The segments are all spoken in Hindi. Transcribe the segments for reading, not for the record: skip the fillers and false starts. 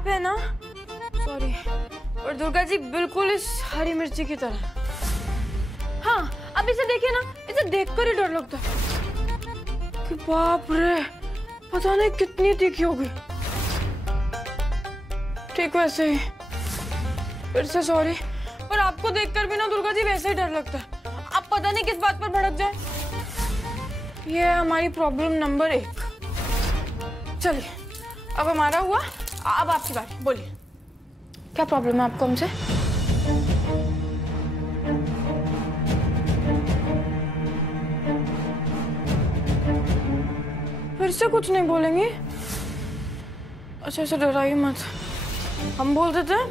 आप है ना? सॉरी। और दुर्गा जी बिल्कुल इस हरी मिर्ची की तरह। हाँ, अब इसे देखिए ना, इसे देखकर ही डर लगता है कि बाप रे, पता नहीं कितनी तीखी होगी। ठीक वैसे ही, फिर से सॉरी, पर आपको देखकर भी ना दुर्गा जी वैसे ही डर लगता है। आप पता नहीं किस बात पर भड़क जाए। ये है हमारी प्रॉब्लम नंबर 1। चलिए, अब हमारा हुआ, अब आपकी बारी, बोलिए क्या प्रॉब्लम है आपको हमसे? फिर से कुछ नहीं बोलेंगी? अच्छा, ऐसे डराइए मत। हम बोल देते हैं,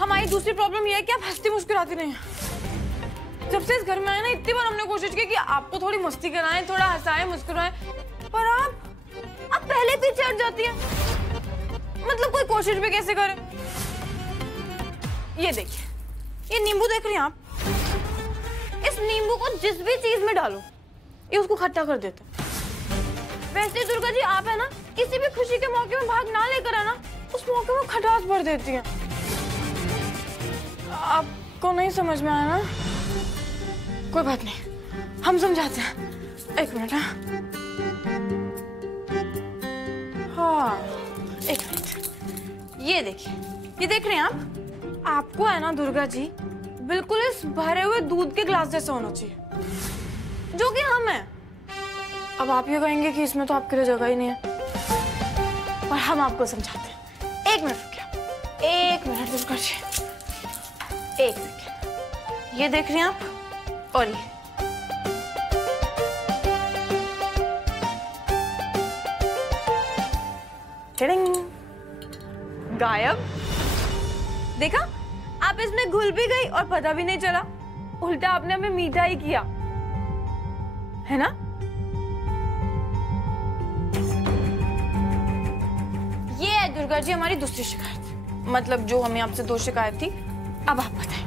हमारी दूसरी प्रॉब्लम ये है कि आप हंसती मुस्कुराती नहीं हैं। जब से इस घर में आए ना, इतनी बार हमने कोशिश की कि आपको थोड़ी मस्ती कराएं, थोड़ा हंसाएं, मुस्कुराएं, पर आप पहले पीछे हट जाती हैं। मतलब कोई कोशिश भी कैसे करे? ये देखिए, ये नींबू देख रही हैं आप? इस नींबू को जिस भी चीज में डालो, ये उसको खट्टा कर देता है। वैसे दुर्गा जी आप है ना, किसी भी खुशी के मौके में भाग ना लेकर आना, उस मौके में खटास भर देती हैं। आपको नहीं समझ में आया ना? कोई बात नहीं, हम समझाते हैं। एक मिनट। हाँ, एक मिनट। ये देखिए, ये देख रहे हैं आप? आपको है ना दुर्गा जी, बिल्कुल इस भरे हुए दूध के ग्लास जैसा होना चाहिए, जो कि हम हैं। अब आप ये कहेंगे कि इसमें तो आपके लिए जगह ही नहीं है, पर हम आपको समझाते हैं। एक मिनट रुकिए, एक मिनट दुर्गा जी, एक सेकेंड। ये देख रही हैं आप? और ये गायब। देखा, आप इसमें घुल भी गई और पता भी नहीं चला। उल्टा आपने हमें मीठा ही किया, है ना? ये है दुर्गा जी हमारी दूसरी शिकायत। मतलब जो हमें आपसे 2 शिकायत थी, अब आप बताएं।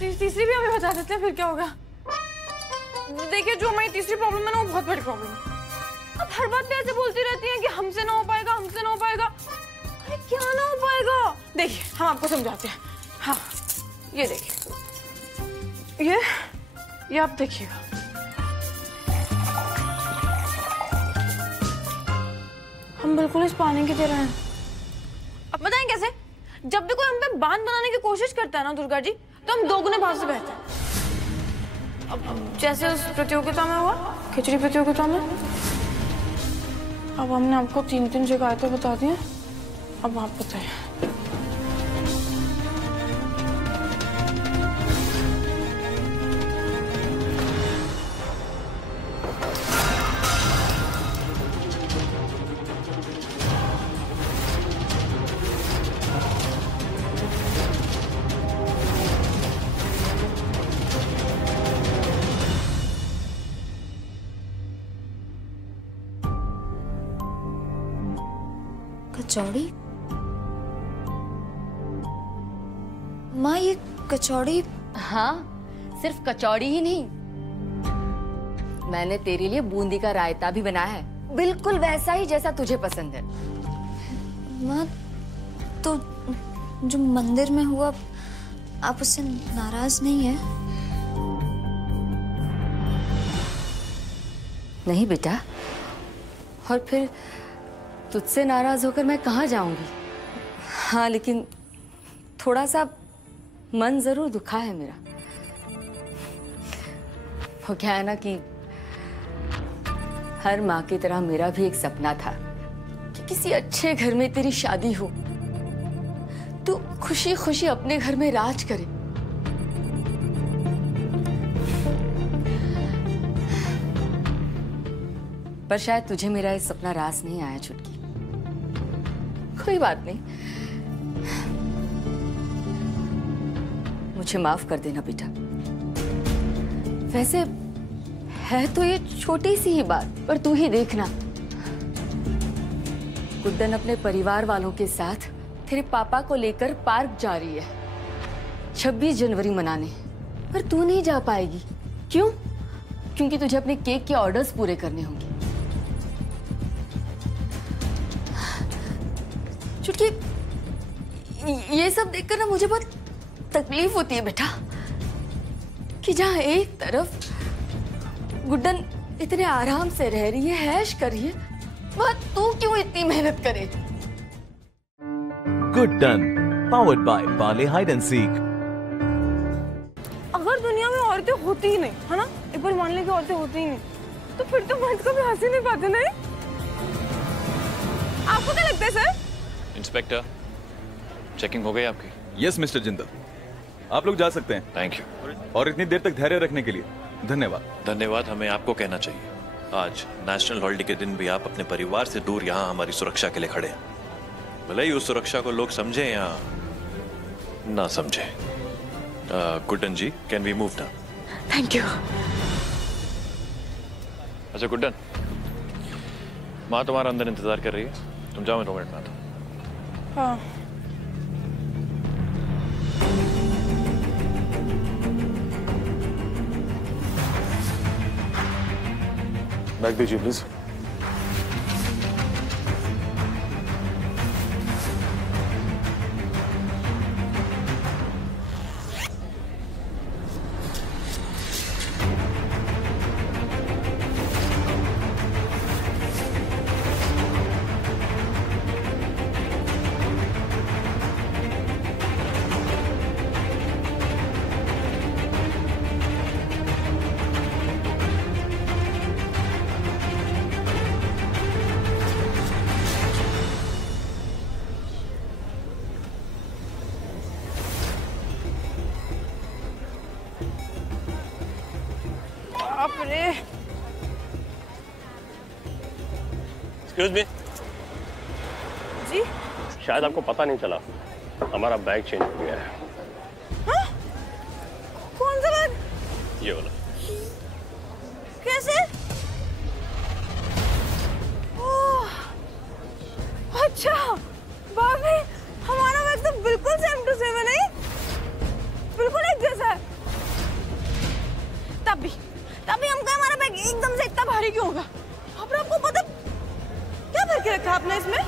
तीसरी भी हमें बता देते हैं, फिर क्या होगा? देखिए, जो हमारी तीसरी प्रॉब्लम है ना, वो बहुत बड़ी प्रॉब्लम है। अब हर बात पे ऐसे बोलती रहती हैं कि हमसे ना हो पाएगा, हमसे ना हो पाएगा। अरे क्या ना हो पाएगा? देखिए, हम आपको समझाते हैं। हाँ, ये देखिए, ये आप देखिएगा। हम बिल्कुल इस पानी की तरह हैं। अब बताएं कैसे? जब भी कोई हम पे बांध बनाने की कोशिश करता है ना दुर्गा जी, तो हम 2 गुने भाव से बहते हैं। अब जैसे उस प्रतियोगिता में हुआ, खिचड़ी प्रतियोगिता में। अब हमने आपको 3 शिकायतें बता दी हैं। अब आप बताइए। कचौड़ी? माँ, ये कचौड़ी? हाँ, सिर्फ कचौड़ी ही नहीं, मैंने तेरे लिए बूंदी का रायता भी बनाया है, बिल्कुल वैसा ही जैसा तुझे पसंद है। माँ, तो जो मंदिर में हुआ, आप उससे नाराज नहीं है? नहीं बेटा, और फिर तुझसे नाराज होकर मैं कहाँ जाऊंगी? हाँ, लेकिन थोड़ा सा मन जरूर दुखा है मेरा। वो क्या है ना कि हर माँ की तरह मेरा भी एक सपना था कि किसी अच्छे घर में तेरी शादी हो, तू खुशी खुशी अपने घर में राज करे। पर शायद तुझे मेरा ये सपना रास नहीं आया छुटकी। कोई बात नहीं, मुझे माफ कर देना बेटा। वैसे है तो ये छोटी सी ही बात, पर तू ही देखना, गुड्डन अपने परिवार वालों के साथ तेरे पापा को लेकर पार्क जा रही है 26 जनवरी मनाने, पर तू नहीं जा पाएगी। क्यों? क्योंकि तुझे अपने केक के ऑर्डर्स पूरे करने होंगे। क्योंकि ये सब देखकर ना मुझे बहुत तकलीफ होती है बेटा, कि जहाँ एक तरफ गुड्डन इतने आराम से रह रही है, ऐश कर रही है, वहाँ तू क्यों इतनी मेहनत करे? Guddan, powered by Parle hide and seek. अगर दुनिया में औरतें होती ही नहीं, है ना, एक बार मान लें कि औरतें होती ही नहीं, तो फिर तो मर्द कभी हंस ही नहीं पाते नहीं। आपको क्या लगता है सर? इंस्पेक्टर, चेकिंग हो गई आपकी? यस मिस्टर जिंदल, आप लोग जा सकते हैं। Thank you. और इतनी देर तक धैर्य रखने के लिए धन्यवाद। धन्यवाद हमें आपको कहना चाहिए। आज नेशनल हॉलिडे के दिन भी आप अपने परिवार से दूर यहाँ हमारी सुरक्षा के लिए खड़े हैं। भले ही उस सुरक्षा को लोग समझे या ना समझे। Guddan ji, can we move now? Thank you. अच्छा गुड्डन, माँ तुम्हारा अंदर इंतजार कर रही है, तुम जाओ, मैं 2 मिनट में आता हूँ। हाँ। बैग दीजिए प्लीज। एक्सक्यूज मी जी? शायद आपको पता नहीं चला, हमारा बैग चेंज हो गया है। हाँ? कौन सा बैग? ये वाला। कैसे? ओह, अच्छा भाभी, हमारा बैग तो बिल्कुल सेम टू सेम है, नहीं? बिल्कुल एक जैसा है। तब भी हम कहें हमारा बैग एकदम से इतना भारी क्यों होगा? आपको पता क्या भर के रखा आपने इसमें?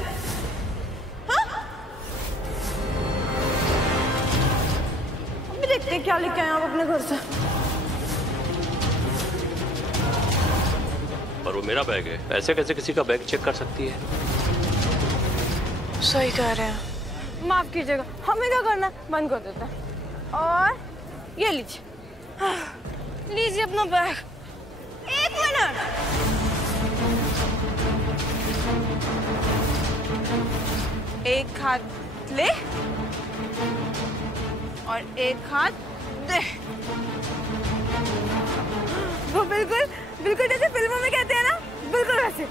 हाँ? अभी देखते हैं क्या लेके आए आप अपने घर से। पर वो मेरा बैग है, ऐसे कैसे किसी का बैग चेक कर सकती है? सही कह रहे हैं। माफ कीजिएगा, हमें क्या करना, बंद कर देते हैं। और ये लीजिए, लीजिए अपना बैग। 1 मिनट, एक हाथ ले और एक हाथ दे। वो बिल्कुल बिल्कुल जैसे फिल्मों में कहते हैं ना, बिल्कुल वैसे।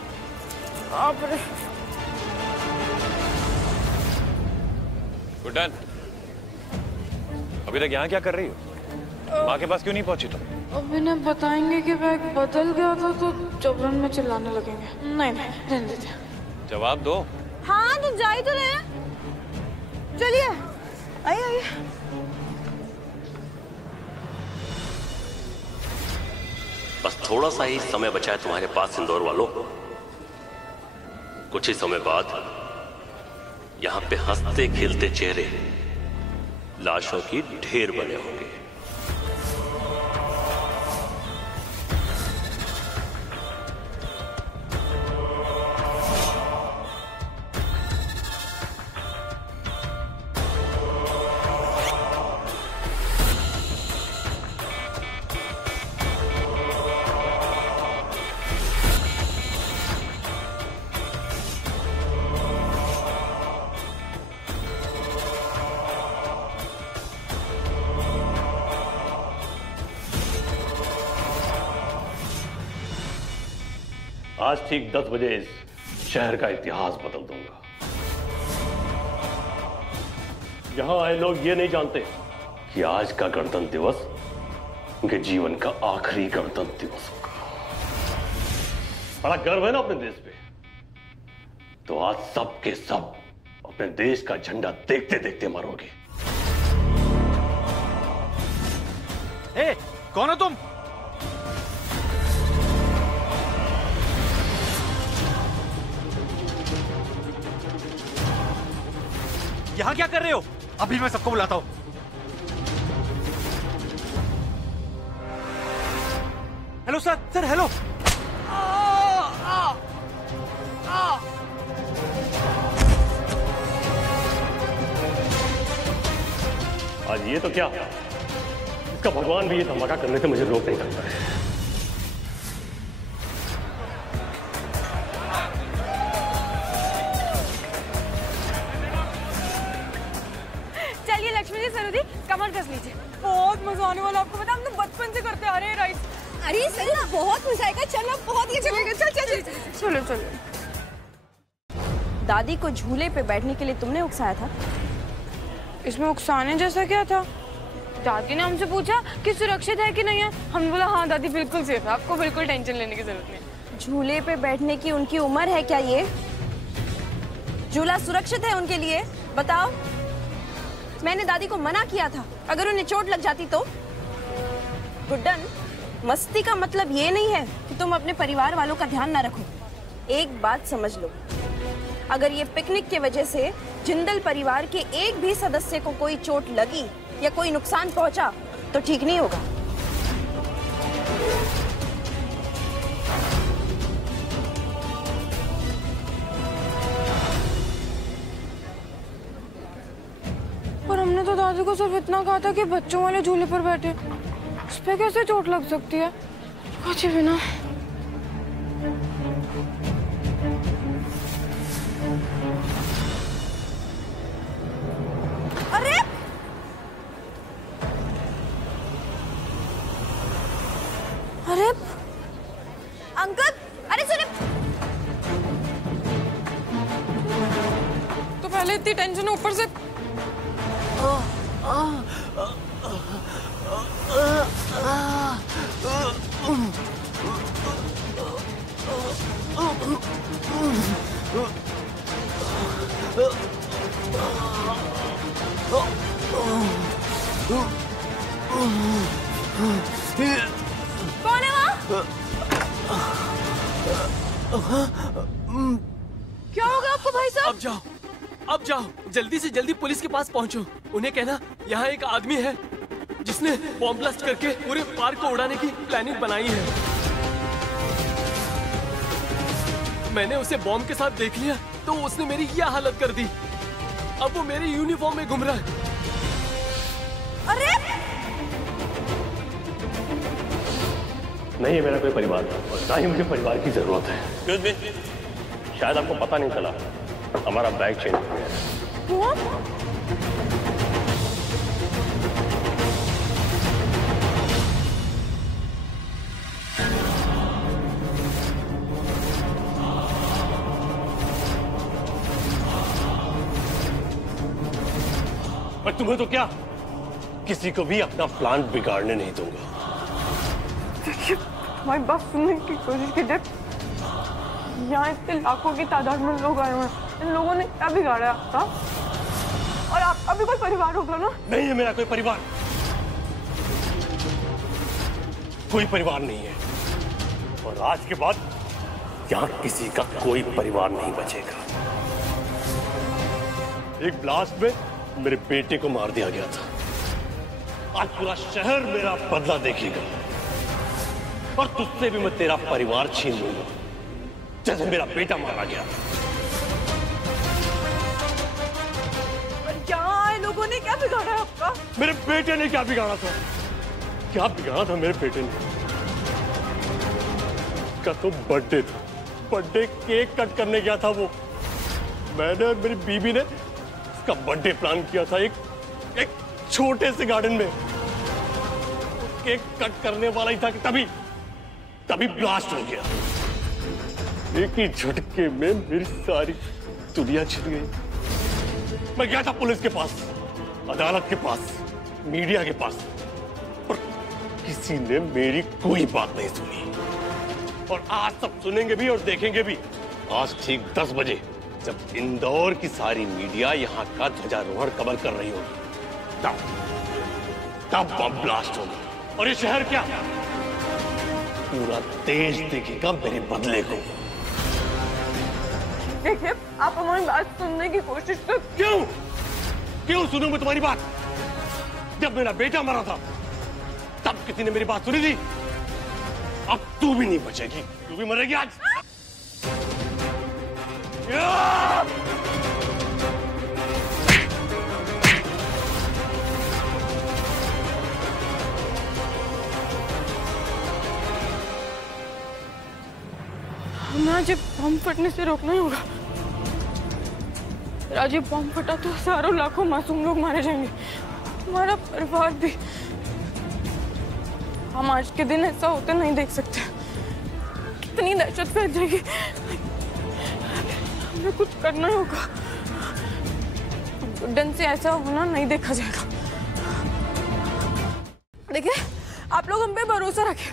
गुड्डन, अभी तक यहाँ क्या कर रही हो? माँ के पास क्यों नहीं पहुंची तुम? अब इन्हें बताएंगे कि बैग बदल गया था तो जबरन में चिल्लाने लगेंगे। नहीं रहने देते। जवाब दो। हाँ तो जा ही तो रहे हैं। चलिए आइए आइए। बस थोड़ा सा ही समय बचा है तुम्हारे पास इंदौर वालों। कुछ ही समय बाद यहाँ पे हंसते खेलते चेहरे लाशों की ढेर बने होंगे। आज ठीक 10 बजे इस शहर का इतिहास बदल दूंगा। यहां आए लोग ये नहीं जानते कि आज का गणतंत्र दिवस उनके जीवन का आखिरी गणतंत्र दिवस होगा। बड़ा गर्व है ना अपने देश पे, तो आज सब के सब अपने देश का झंडा देखते देखते मरोगे। ए, कौन हो तुम? यहाँ क्या कर रहे हो? अभी मैं सबको बुलाता हूँ। Hello sir, sir hello. आज ये तो क्या, इसका भगवान भी ये धमाका करने से मुझे रोक नहीं सकता है। चलिए लक्ष्मी जी, सरोजी कमर कस लीजिए, बहुत मजा आने वाला आपको पता, हम तो बचपन से करते आ रहे हैं राइस। अरे सर बहुत मजा आएगा, चलो बहुत ये चलेगा, चल चल चल चलो चलो। दादी को झूले पे बैठने के लिए तुमने उकसाया था? इसमें उकसाने जैसा क्या था? दादी ने हमसे पूछा कि सुरक्षित है कि नहीं है, हमने बोला हाँ दादी बिल्कुल सेफ है, आपको बिल्कुल टेंशन लेने की जरूरत नहीं। झूले पे बैठने की उनकी उम्र है क्या? ये झूला सुरक्षित है उनके लिए? बताओ। मैंने दादी को मना किया था, अगर उन्हें चोट लग जाती तो? गुड्डन, मस्ती का मतलब ये नहीं है कि तुम अपने परिवार वालों का ध्यान ना रखो। एक बात समझ लो, अगर ये पिकनिक के वजह से जिंदल परिवार के एक भी सदस्य को कोई चोट लगी या कोई नुकसान पहुंचा तो ठीक नहीं होगा। पर हमने तो दादी को सिर्फ इतना कहा था कि बच्चों वाले झूले पर बैठे, उस पे कैसे चोट लग सकती है? कुछ भी ना। अरे अरे अंकल, अरे सुनिए। तो पहले इतनी टेंशन ऊपर से कौन है वहाँ? क्या होगा आपको भाई साहब? अब जाओ, जल्दी से जल्दी पुलिस के पास पहुंचो। उन्हें कहना यहाँ एक आदमी है जिसने बॉम्ब ब्लास्ट करके पूरे पार्क को उड़ाने की प्लानिंग बनाई है। मैंने उसे बॉम्ब के साथ देख लिया तो उसने मेरी यह हालत कर दी। अब वो मेरे यूनिफॉर्म में घूम रहा है। अरे नहीं है मेरा कोई परिवार, और ना ही मुझे परिवार की जरूरत है। शायद आपको पता नहीं चला, हमारा बैग चेंज हो गया है। पर तुम्हें तो क्या, किसी को भी अपना प्लान बिगाड़ने नहीं दूंगा। देखिए, हमारी बात सुनने की कोशिश कीजिए। यहाँ इतने लाखों की तादाद में लोग आए हुए हैं, इन लोगों ने क्या बिगाड़ा आपका? और आपका भी कोई परिवार होगा ना? नहीं है मेरा कोई परिवार, कोई परिवार नहीं है। और आज के बाद यहाँ किसी का कोई परिवार नहीं बचेगा। एक ब्लास्ट में मेरे बेटे को मार दिया गया था, आज पूरा शहर मेरा बदला देखेगा। और तुझसे भी मैं तेरा परिवार छीन लूंगा, जैसे मेरा बेटा मारा गया था। यहाँ आए लोगों ने क्या बिगाड़ा आपका? मेरे बेटे ने क्या बिगाड़ा था? क्या बिगाड़ा था मेरे बेटे ने? का तो बर्थडे था, बर्थडे केक कट करने गया था वो। मैंने और मेरी बीबी ने उसका बर्थडे प्लान किया था एक छोटे से गार्डन में। केक कट करने वाला ही था कि तभी ब्लास्ट हो गया। एक ही झटके में मेरी सारी दुनिया छिड़ गई। मैं गया था पुलिस के पास, अदालत के पास, मीडिया के पास, पर किसी ने मेरी कोई बात नहीं सुनी। और आज सब सुनेंगे भी और देखेंगे भी। आज ठीक 10 बजे जब इंदौर की सारी मीडिया यहाँ का ध्वजारोहण कवर कर रही होगी, तब बम ब्लास्ट होगा। और ये शहर क्या, पूरा देश देखेगा मेरे बदले को। देखिए, आप हमारी बात सुनने की कोशिश तो क्यों? क्यों सुनूं मैं तुम्हारी बात? जब मेरा बेटा मरा था तब किसी ने मेरी बात सुनी थी? अब तू भी नहीं बचेगी, तू भी मरेगी आज। हमें आज बम फटने से रोकना ही होगा। आज ये बम फटा तो हजारों लाखों मासूम लोग मारे जाएंगे, हमारा परिवार भी। हम आज के दिन ऐसा होते नहीं देख सकते। कितनी दहशत फैल जाएगी। हमें कुछ करना ही होगा। गुड्डन से ऐसा होना नहीं देखा जाएगा। देखिए, आप लोग हम पे भरोसा रखें।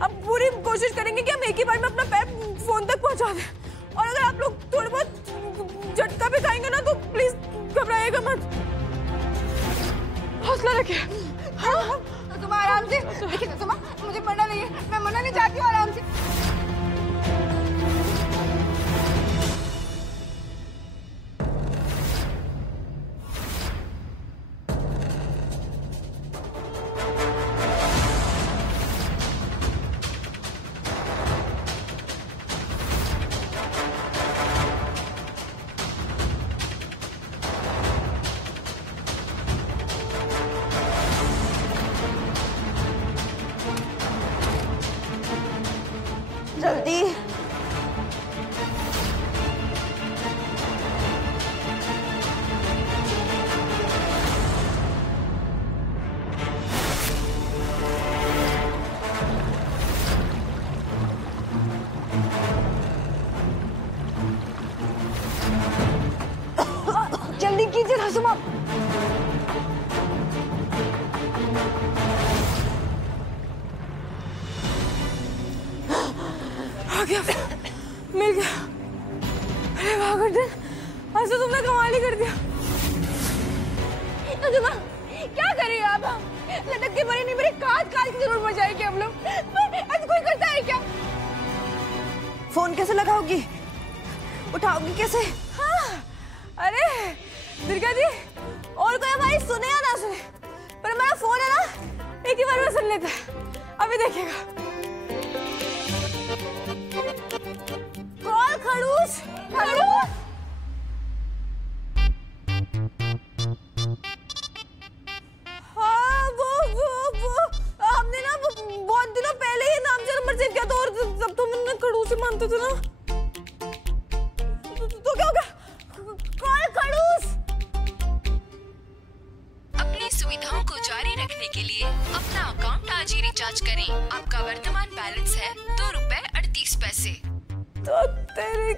अब पूरी कोशिश करेंगे कि हम एक ही बार में अपना पैर फोन तक पहुंचा दें। और अगर आप लोग थोड़ा बहुत झटका भी खाएंगे ना तो प्लीज घबराइएगा मत, हौसला रखिए। हाँ, तुम आराम से देखिए सुमा, मुझे मरना नहीं है, मैं मरना नहीं चाहती हूँ, आराम से। जल्दी जल्दी कीजिए रसुमा। आ गया, मिल गया। अरे वाह गुड्डन, आज तो तुमने कमाल ही कर दिया। रसुमा, क्या कर रही हो आप? लटक के मरी नहीं, मेरी काट की जरूर बचाएंगे हम लोग। आज कोई करता है क्या? फोन कैसे लगाओगी? उठाओगी कैसे? हाँ, अरे दुर्गा जी, और कोई हमारी सुने या ना सुने, पर हमारा फोन है ना, एक ही बार में सुन लेता है। अभी देखिएगा। कॉल खड़ूस, खड़ूस। हाँ, वो हमने ना बहुत दिनों पहले ही नाम से नंबर सेव किया था, और जब तुम उन्हें खड़ूस से मानते थे ना, तो क्या होगा? कॉल खड़ूस। अपनी सुविधाओं को जारी रखने के लिए अपना अकाउंट आज ही रिचार्ज करें। आपका वर्तमान बैलेंस है ₹2.38। तो तेरे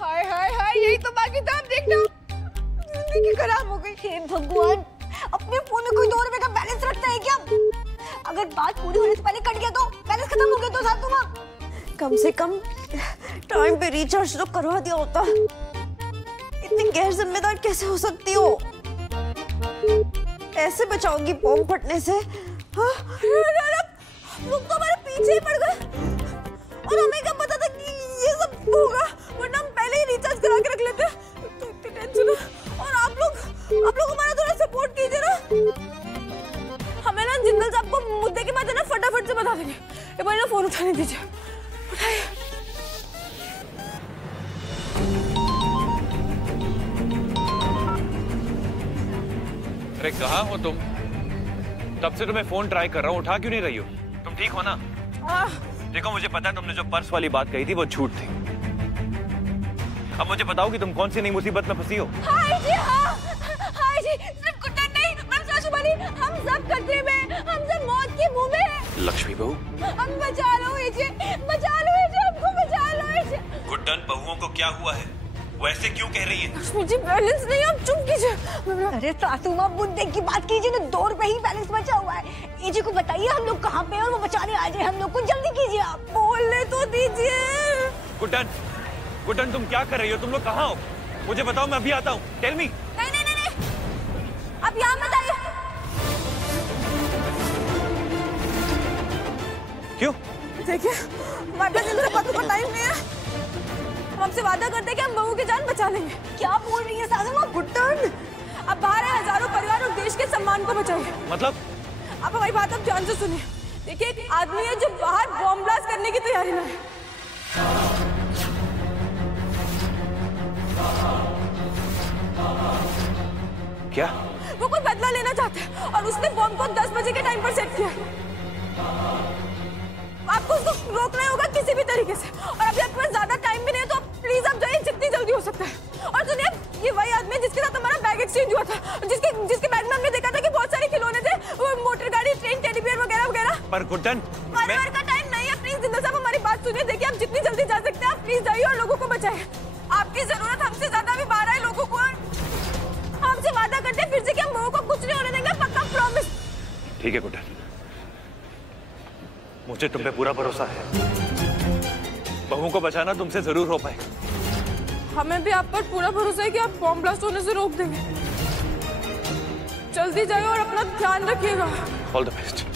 हाय हाय हाय, यही तो बाकी था। अब देखना, जिंदगी खराब हो गई। हे भगवान, अपने फोन में कोई ₹2 का बैलेंस रखता है क्या? अगर बात पूरी होने से पहले कट गया तो बैलेंस खत्म हो गया तो साथ तुम कम से कम टाइम पे रिचार्ज तो करवा दिया होता। इतनी गैर जिम्मेदार कैसे हो सकती हो? ऐसे बचाओगी बम फटने से? हाँ? लोग तो हमारे पीछे ही पड़ गए, और हमें क्या पता था कि ये सब होगा, वरना हम पहले ही रिचार्ज करा के रख लेते। तो इतनी टेंशन है। और आप लोग हमारा थोड़ा सपोर्ट कीजिए ना। हमें ना जिंदल साहब को मुद्दे के बाद है ना फटाफट से बता देंगे। एक बार ना फोन उठाने दीजिए। उठाइए। अरे कहाँ हो तुम? तब से तुम्हें फोन ट्राई कर रहा हूँ, उठा क्यों नहीं रही हो? तुम ठीक हो ना? देखो, मुझे पता है तुमने जो पर्स वाली बात कही थी वो झूठ थी। अब मुझे बताओ कि तुम कौन सी नई मुसीबत में फंसी हो? हाय जी, हाँ, हाय जी, सिर्फ गुड्डन नहीं, मैम सासू बनी, हम सब खतरे में, हम सब मौत के मुंह में हैं। लक्ष्मी बहू, हम बचा लो इसे, बचा लो इसे, हमको बचा लो इसे। गुड्डन बहुओं को क्या हुआ है? वो ऐसे क्यों कह रही है? लक्ष्मी जी, बैलेंस नहीं, आप चुप कीजिए। अरे सासू माँ, मुद्दे की बात कीजिए ना, ₹2 ही बैलेंस बचा हुआ है। एजी को बताइए हम लोग कहाँ पे हैं और वो बचाने आ जाए हम लोग को। जल्दी कीजिए, आप बोलने तो दीजिए। गुड्डन, तुम क्या कर रही हो? तुम लोग कहाँ हो? मुझे बताओ, मैं अभी आता हूँ। Tell me. नहीं, आप यहाँ मत आइए। क्यों? देखिए, हमारे पास इनसे बातों का टाइम नहीं है। हम आपसे वादा करते हैं कि हम बहू की जान बचा लेंगे। क्या बोल रही है सासू माँ? गुड्डन, अब बाहर है जान को बचाइए। मतलब? आप हमारी बात अब ध्यान से सुनिए। देखिए, एक आदमी है जो बाहर बॉम्ब ब्लास्ट करने की तैयारी में है। क्या? वो कोई बदला लेना चाहता है और उसने बॉम्ब को 10 बजे के टाइम पर सेट किया है। आपको उसको रोकना होगा किसी भी तरीके से, और अभी आपके पास ज्यादा टाइम भी नहीं है, तो प्लीज आप जाइए जितनी जल्दी हो सकता है। और सुनिए, ये वही आदमी है जिसके साथ हमारा बैग एक्सचेंज हुआ था, जिसके बैग में हमने देखा था कि बहुत सारे खिलौने थे, वो मोटर गाड़ी, ट्रेन, टेडी बियर वगैरह वगैरह। पर गुड्डन, का टाइम नहीं है। प्लीज जिंदा साहब हमारी बात सुनिए। देखिए, आप जितनी जल्दी जा सकते हैं आप प्लीज जाइए और लोगों को बचाइए। आपकी जरूरत हमसे ज्यादा भी बाहर है लोगों को। हमसे वादा करते हैं फिर से कि हम लोगों को कुछ नहीं होने देंगे, पक्का प्रॉमिस। ठीक है गुड्डन, मुझे तुम पे पूरा भरोसा है। बहू को बचाना तुमसे जरूर हो पाएगा। हमें भी आप पर पूरा भरोसा है कि आप बॉम्ब ब्लास्ट होने से रोक देंगे। जल्दी जाइए और अपना ध्यान रखिएगा। All the best.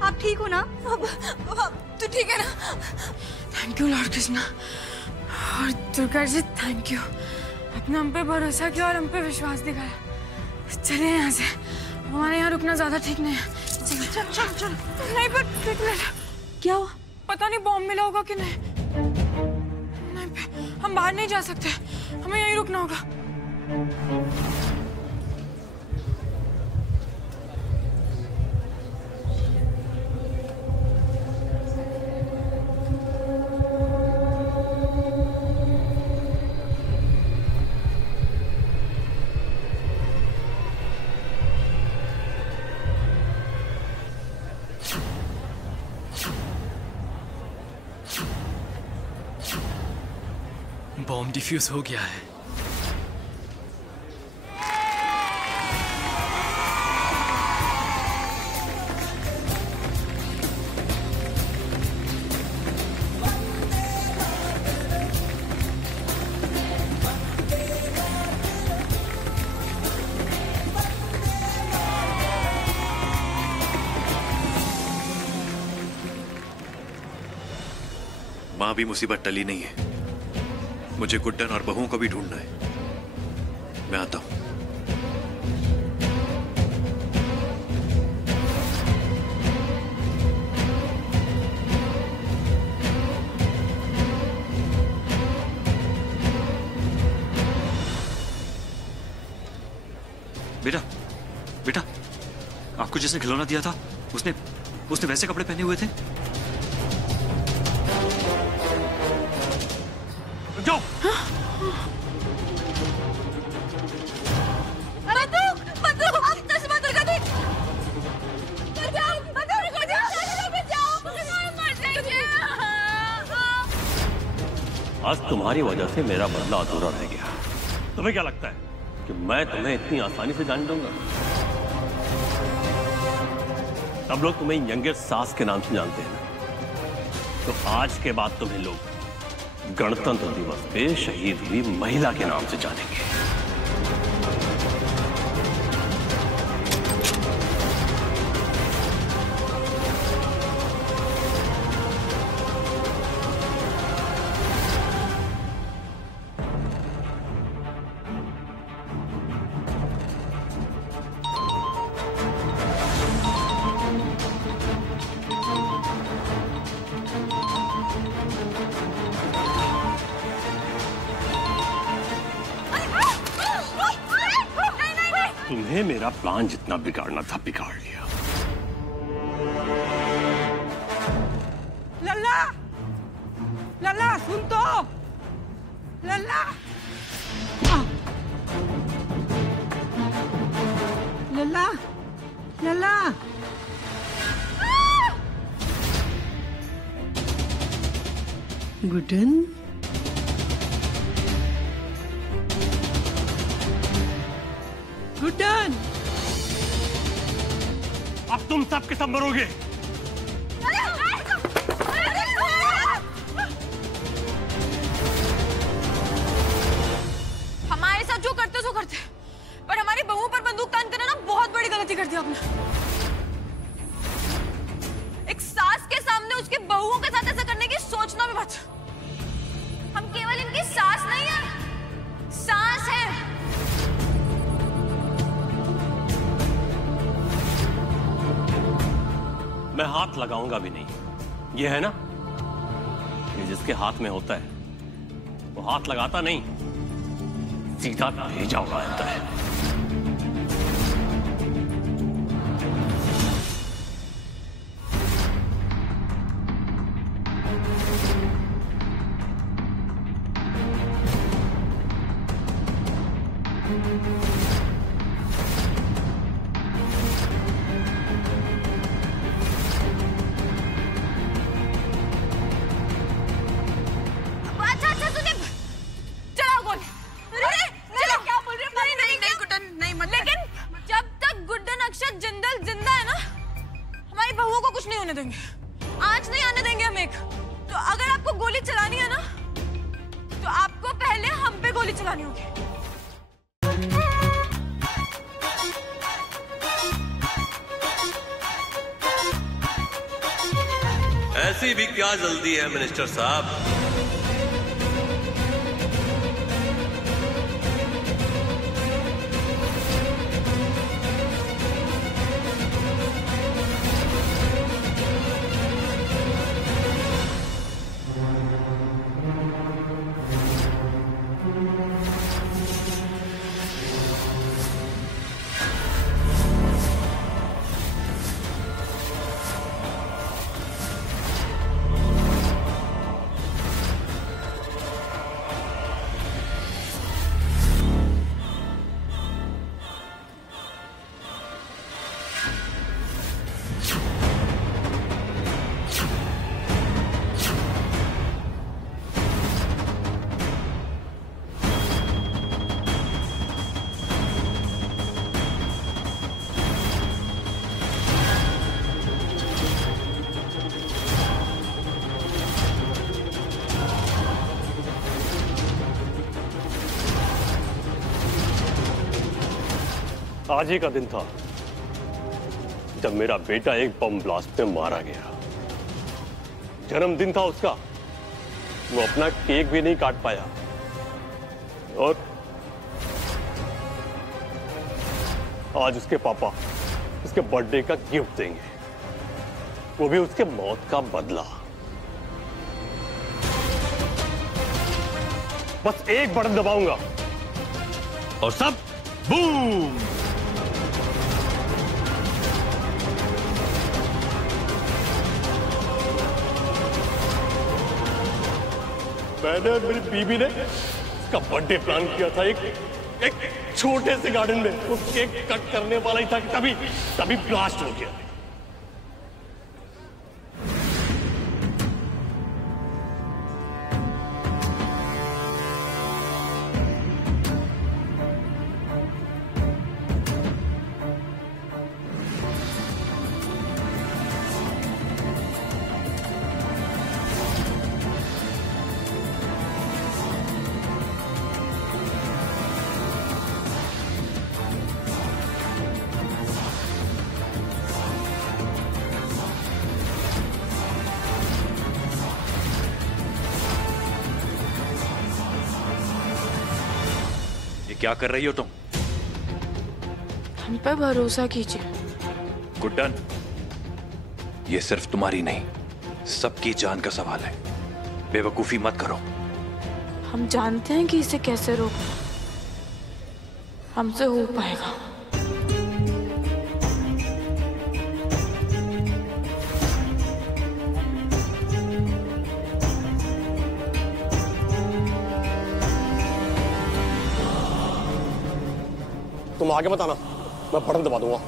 आप ठीक हो ना? तू ठीक है ना? थैंक यू लॉर्ड कृष्णा और दुर्गा जी, थैंक यू। आपने हम पे भरोसा किया और हम पे विश्वास दिखाया। चलिए यहाँ से, हमारे यहाँ रुकना ज्यादा ठीक नहीं है। चल चल चल। नहीं पर देख ले, क्या हुआ? पता नहीं बॉम्ब मिला होगा कि नहीं। हम बाहर नहीं जा सकते, हमें यहीं रुकना होगा। बॉम्ब डिफ्यूज हो गया है। मां भी मुसीबत टली नहीं है। मुझे गुड्डन और बहू को भी ढूंढना है। मैं आता हूं। बेटा, बेटा, आपको जिसने खिलौना दिया था उसने वैसे कपड़े पहने हुए थे? जाओ। अरे तू मत रुक, अब चश्मा दुर्गा दी। बचाओ, बचाओ, बचाओ, मर जाएंगे। आज तुम्हारी वजह से मेरा बदला अधूरा रह गया। तुम्हें क्या लगता है कि मैं तुम्हें इतनी आसानी से जान दूंगा? सब लोग तुम्हें यंगेस्ट सास के नाम से जानते हैं ना, तो आज के बाद तुम्हें लोग गणतंत्र दिवस पे शहीद हुई महिला के नाम से जानेंगे। तुम्हें मेरा प्लान जितना बिगाड़ना था बिगाड़ लिया। लल्ला, लल्ला सुन तो, लल्ला, लल्ला, लल्ला, गुड्डन, गुड्डन, अब तुम सब के सब मरोगे। हमारे साथ जो करते सो करते, पर हमारी बहू पर बंदूक तान करना ना बहुत बड़ी गलती कर दी आपने। एक सास के सामने उसके बहुओं के साथ ऐसा करने की सोचना भी मत। हम केवल इनकी सास नहीं है, सास है। मैं हाथ लगाऊंगा भी नहीं। ये है ना, ये जिसके हाथ में होता है वो हाथ लगाता नहीं, सीधा भेजा उड़ाता है। आज नहीं आने देंगे हम एक। तो अगर आपको गोली चलानी है ना, तो आपको पहले हम पे गोली चलानी होगी। ऐसी भी क्या जल्दी है मिनिस्टर साहब? आज ही का दिन था जब मेरा बेटा एक बम ब्लास्ट में मारा गया। जन्मदिन था उसका, वो अपना केक भी नहीं काट पाया और आज उसके पापा उसके बर्थडे का गिफ्ट देंगे, वो भी उसके मौत का बदला। बस एक बटन दबाऊंगा और सब बूम। मैंने और मेरी बीबी ने इसका बर्थडे प्लान किया था एक छोटे से गार्डन में। वो केक कट करने वाला ही था कि तभी ब्लास्ट हो गया। क्या कर रही हो तुम? हम पे भरोसा कीजिए। गुड्डन, ये सिर्फ तुम्हारी नहीं, सबकी जान का सवाल है। बेवकूफी मत करो। हम जानते हैं कि इसे कैसे रोकना हमसे हो पाएगा। तुम आगे बताना, मैं बटन दबा दूंगा।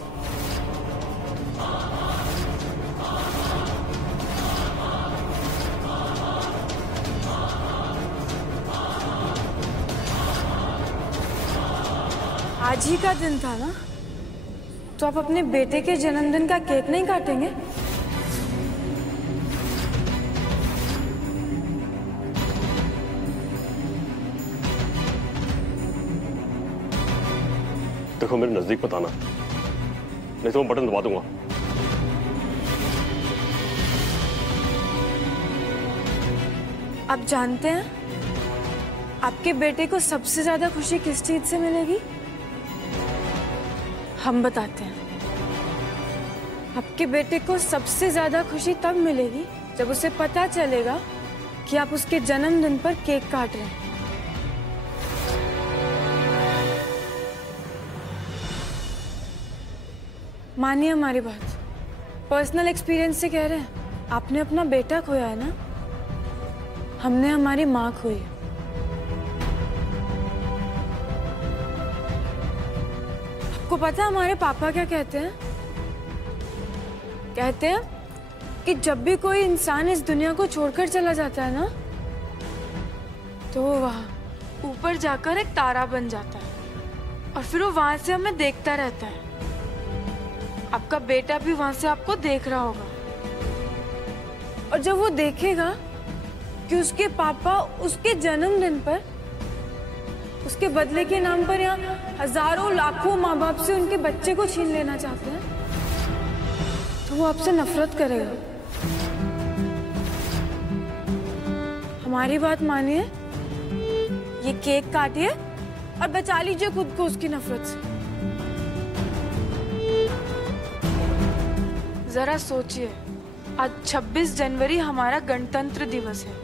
आज ही का दिन था ना, तो आप अपने बेटे के जन्मदिन का केक नहीं काटेंगे? देखो मेरे नजदीक मत आना, नहीं तो मैं बटन दबा दूंगा। आप जानते हैं आपके बेटे को सबसे ज्यादा खुशी किस चीज से मिलेगी? हम बताते हैं। आपके बेटे को सबसे ज्यादा खुशी तब मिलेगी जब उसे पता चलेगा कि आप उसके जन्मदिन पर केक काट रहे हैं। मानिए हमारी बात, पर्सनल एक्सपीरियंस से कह रहे हैं। आपने अपना बेटा खोया है ना, हमने हमारी माँ खोई है। आपको पता है हमारे पापा क्या कहते हैं? कहते हैं कि जब भी कोई इंसान इस दुनिया को छोड़कर चला जाता है ना, तो वो वहां ऊपर जाकर एक तारा बन जाता है और फिर वो वहां से हमें देखता रहता है। आपका बेटा भी वहां से आपको देख रहा होगा, और जब वो देखेगा कि उसके पापा उसके जन्मदिन पर उसके बदले के नाम पर यहाँ हजारों लाखों माँ बाप से उनके बच्चे को छीन लेना चाहते हैं, तो वो आपसे नफरत करेगा। हमारी बात मानिए, ये केक काटिए और बचा लीजिए खुद को उसकी नफरत से। जरा सोचिए, आज 26 जनवरी हमारा गणतंत्र दिवस है।